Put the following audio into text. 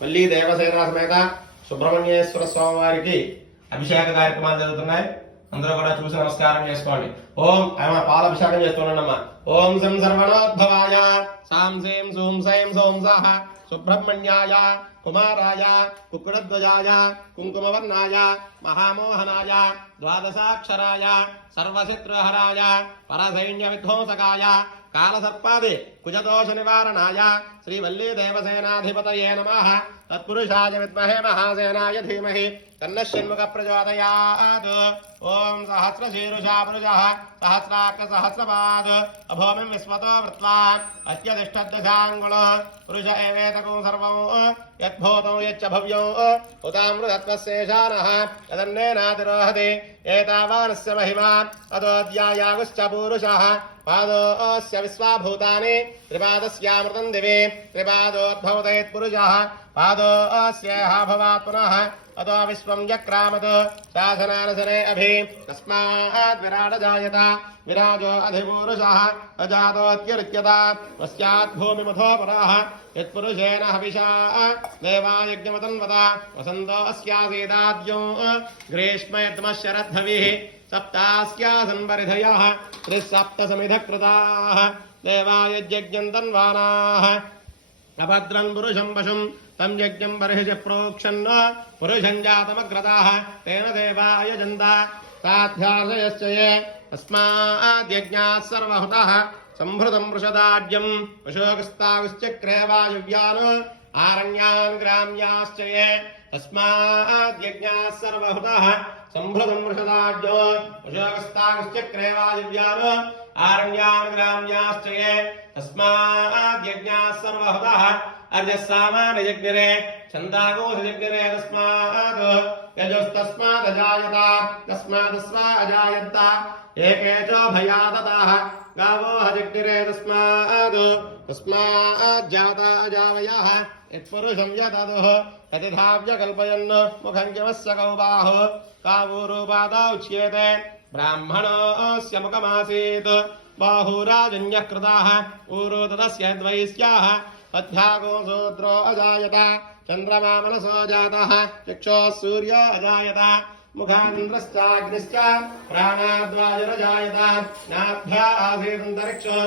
మళ్ళీ దేవసేన సమేత సుబ్రహ్మణ్యేశ్వర స్వామి వారికి అభిషేక కార్యక్రమాలు జరుగుతున్నాయి. అందరూ కూడా చూసి నమస్కారం చేసుకోండి. ఓం పాలాభిషేకం చేస్తున్నానమ్మా. ఓం సం సర్వణోద్భవాయ సాం సేం సోం సైం సోం సహ సుబ్రహ్మణ్యాయ కుమారాయ కుక్కుడధ్వజాయ కుంకుమవర్ణాయ మహామోహనాయ ద్వాదశాక్షరాయ సర్వశత్రుహరాయ పరసైన్య విధ్వంసకాయ కాలసర్పాది కుజదోష నివారణాయ శ్రీవల్లీ దేవసేనాధిపతయే నమః. తత్పురుషాయ విద్మహే మహాసేనాయ ధీమహి తన్నః షణ్ముఖ ప్రచోదయాత్. ఓం సహస్రశీరుషా పురుషః సహస్రాక్ష సహస్రపాద్ అభోమిం విశ్వతో వృత్వా అత్యధిష్ఠద్దశాంగుళో పురుష ఏవేతకం సర్వం యద్భూతం యచ్చ భవ్యం ఉతామృతత్వశేషానః యదన్నేనాతిరోహతి ఏతావానస్య మహిమా అదోద్యాయాగుశ్చ పూరుషः పాదోస్య విశ్వాభూతాని త్రిపాదస్యామృతం దివి త్రిపాదోద్భవతయత్పురుషः పాదోస్యేహ భవాత్ పునః అతో విశ్వం జక్రామత్ శాసనానసనే అభి తస్మాద్ విరాట జాయత విరాజో అధిపూరుషः అజాతోత్యరుచ్యత వస్యాత్ భూమిమథో పరః యత్పురుషేణ హవిషా దేవాయజ్ఞమతన్వత వసంతో అస్యాసీదాద్యో గ్రీష్మ యద్మశరద్ధవిః సప్తాస్యాసన్పరిధయः త్రిసప్తసమిధకృతాः దేవాయజ్ఞం తన్వానాः అభద్రం పురుషం పశుం తం యజ్ఞం బర్హిష ప్రోక్షన్ పురుషం జాతమగ్రతాః తేన దేవాయజంత సాధ్యాసయశ్చ యే తస్మాద్యజ్ఞాత్ సర్వహుతః సంభృతం వృషదాజ్యం పశోగస్తాగుశ్చక్రే వాయువ్యాన్ ఆరణ్యాన్ గ్రామ్యాశ్చ యే తస్మాద్యజ్ఞాత్ సర్వహుతః సంభృతం వృషదాజ్యో పశోగస్తాగుశ్చక్రే వాయువ్యాన్ ఆరణ్యాన్ గ్రామ్యాశ్చ యే తస్మాద్యజ్ఞాత్ సర్వహుతః అర్యస్సామానయజ్ఞరే ఛందాగోషయజ్ఞరే తస్మాద్ యజస్తస్మాదజాయత తస్మాదస్వా అజాయంత ఏకేచో భయాదతాః గావో హజగ్నిరే తస్మాజ్జాత అజావయః యత్పురుషం యతదుః యతిధావ్య కల్పయన్ ముఖం యమస్య కౌబాహు కావూరూపాదా ఉచ్యేతే బ్రాహ్మణోస్య ముఖమాసీత్ బాహురాజన్యః కృతాః ఊరు తదస్య ద్వైస్యాః అధ్యాగో శూద్రో అజాయత చంద్రమా మనసో జాతః చక్షోః సూర్యో అజాయత ముఖాంధ్రశ్చాగ్నిశ్చ ప్రాణాద్వాయురజాయత నాభ్యా ఆసీదంతరిక్షో